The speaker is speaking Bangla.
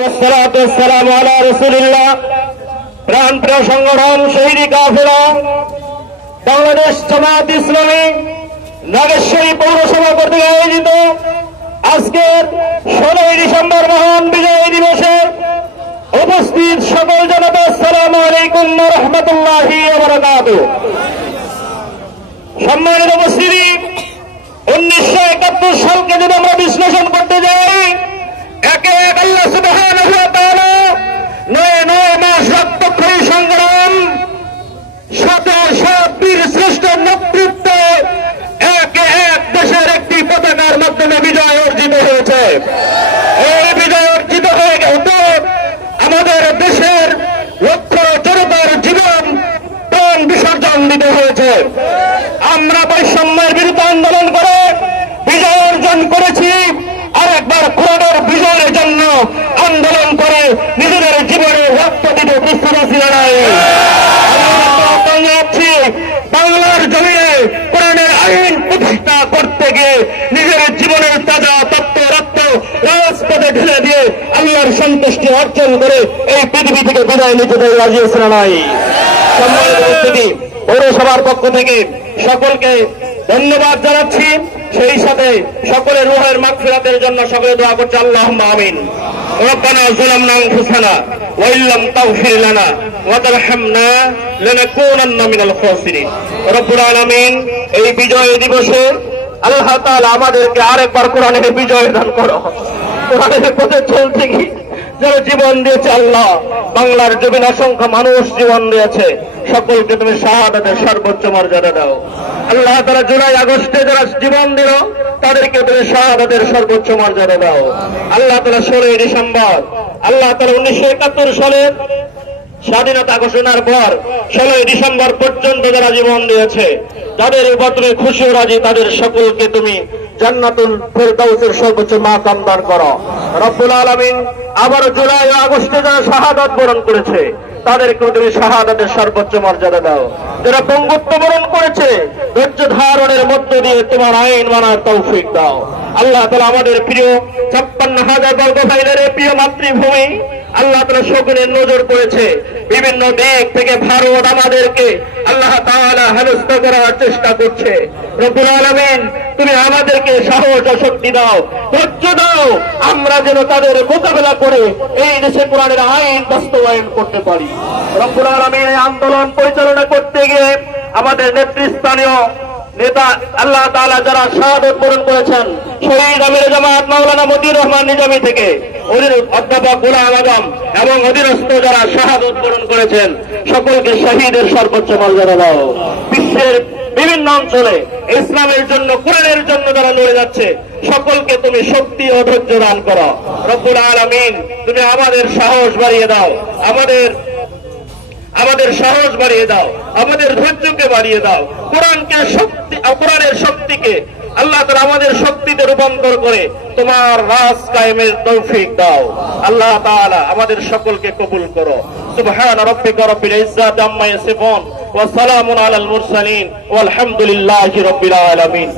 والسلام على رسول الله প্রাণপ্রিয় সংগঠন শহীদি কাফেলা বাংলাদেশ জামাত ইসলামী নাগেশ্বরী পৌরসভা কর্তৃক আয়োজিত আজকের 16 ডিসেম্বর মহান বিজয় দিবসে উপস্থিত সকল জনতা আসসালামু আলাইকুম ওয়া রাহমাতুল্লাহি ওয়া বারাকাতুহু। সম্মানিত উপস্থিতি, 1971 সালকে যদি আমরা বিশ্লেষণ করতে যাই, একে এক আল্লাহ সুবহানাহু ওয়া তাআলা 9 মাস রক্তক্ষয়ী সংগ্রাম, শত শত বীর শ্রেষ্ঠ নেতৃত্বে একে এক দেশের একটি পতাকার মাধ্যমে বিজয় অর্জিত হয়েছে। এই বিজয় অর্জিত হয়ে হতে আমাদের দেশের লক্ষ জনতার জীবন প্রাণ বিসর্জন দিতে হয়েছে। আমরা বৈষম্যের বিরুদ্ধে আন্দোলন করে বিজয় অর্জন করেছি, আর একবার কোরআনের বিজয়ের জন্য আন্দোলন করে নিজেদের জীবনে রক্ত দিতে প্রস্তুত আছি না নাই? বাংলার জমিনে কোরআনের আইন প্রতিষ্ঠা করতে গিয়ে নিজের জীবনের তাজা তত্ত্ব রক্ত রাজপথে ঢেলে দিয়ে আল্লাহর সন্তুষ্টি অর্জন করে এই পৃথিবী থেকে বিদায় নিতে রাজি আছি না নাই? সম্মানিত উপস্থিতি, পৌরসভার পক্ষ থেকে সকলকে ধন্যবাদ জানাচ্ছি। সেই সাথে সকলের রূহের মাগফিরাতের জন্য সকলে দোয়া করছে, আল্লাহুম্মা আমিন। রব্বানা যালামনা আনফুসানা ওয়া ইল্লাম তাগফির লানা ওয়া তারহামনা লানাকুনান্না মিনাল খাসিরিন। রব্বুল আলামিন, এই বিজয় দিবসে আল্লাহ তাআলা আমাদেরকে আরেকবার কোরআনের বিজয় দান করো। কোরআনের পথে চলতে গিয়ে যারা জীবন দিয়েছে, আল্লাহ বাংলার জমিন অসংখ্য মানুষ জীবন দিয়েছে, সকলকে তুমি শাহাদাতের সর্বোচ্চ মর্যাদা দাও। আল্লাহ তাআলা জুলাই আগস্টে যারা জীবন দিল তাদেরকে তুমি শাহাদাতের সর্বোচ্চ মর্যাদা দাও। আল্লাহ তাআলা 16 ডিসেম্বর আল্লাহ তাআলা 1971 সালের স্বাধীনতা ঘোষণার পর 16 ডিসেম্বর পর্যন্ত যারা জীবন দিয়েছে, যাদের উপর তুমি খুশি ও রাজি, তাদের সকলকে তুমি জান্নাতুল ফেরদাউসের সর্বোচ্চ মাকাম দান করো। রব্বুল আলামিন, আবার জুলাই ও আগস্টে যারা শাহাদাত বরণ করেছে তাদেরকে তুমি শাহাদাতের সর্বোচ্চ মর্যাদা দাও। যারা পঙ্গুত্ব বরণ করেছে, ধৈর্য ধারণের মধ্য দিয়ে তোমার আইন মানার তৌফিক দাও। আল্লাহ তাআলা আমাদের প্রিয় 56,000 বর্গ মাইলের প্রিয় মাতৃভূমি আল্লাহ তাআলা সকলের নজর করেছে। বিভিন্ন দিক থেকে ভারত আমাদেরকে আল্লাহ তাআলা হেনস্থ করার চেষ্টা করছে। রব্বুল আলামিন, তুমি আমাদেরকে সাহস ও শক্তি দাও, ধৈর্য দাও, আমরা যেন তাদের মোকাবেলা করে এই দেশে কোরআনের আইন বাস্তবায়ন করতে পারি। রব্বুল আলামিন, এই আন্দোলন পরিচালনা করতে গিয়ে আমাদের নেতৃস্থানীয় নেতা আল্লাহ তাআলা যারা শাহাদাত বরণ করেছেন, শহীদ আমির জামাত মাওলানা মতিউর রহমান নিজামী থেকে অধ্যাপক গোলাম আজম এবং অধীনস্থ যারা শাহাদাত বরণ করেছেন, সকলকে শহীদের সর্বোচ্চ মর্যাদা দাও। বিশ্বের বিভিন্ন অঞ্চলে ইসলামের জন্য, কোরআনের জন্য যারা লড়ে যাচ্ছে, সকলকে তুমি শক্তি ও ধৈর্য দান করো। রব্বুল আলামিন, তুমি আমাদের সাহস বাড়িয়ে দাও, আমাদের সাহস বাড়িয়ে দাও, আমাদের ধৈর্যকে বাড়িয়ে দাও। কোরআনের শক্তিকে আল্লাহ তাআলা আমাদের শক্তিতে রূপান্তর করে তোমার রাজ কায়েমের তৌফিক দাও। আল্লাহ তাআলা আমাদের সকলকে কবুল করো। সুবহান রাব্বিকা রাব্বিল ইজ্জাতি আম্মা ইয়াসিফুন ওয়া সালামুন আলাল মুরসালিন ওয়াল হামদুলিল্লাহি রাব্বিল আলামিন।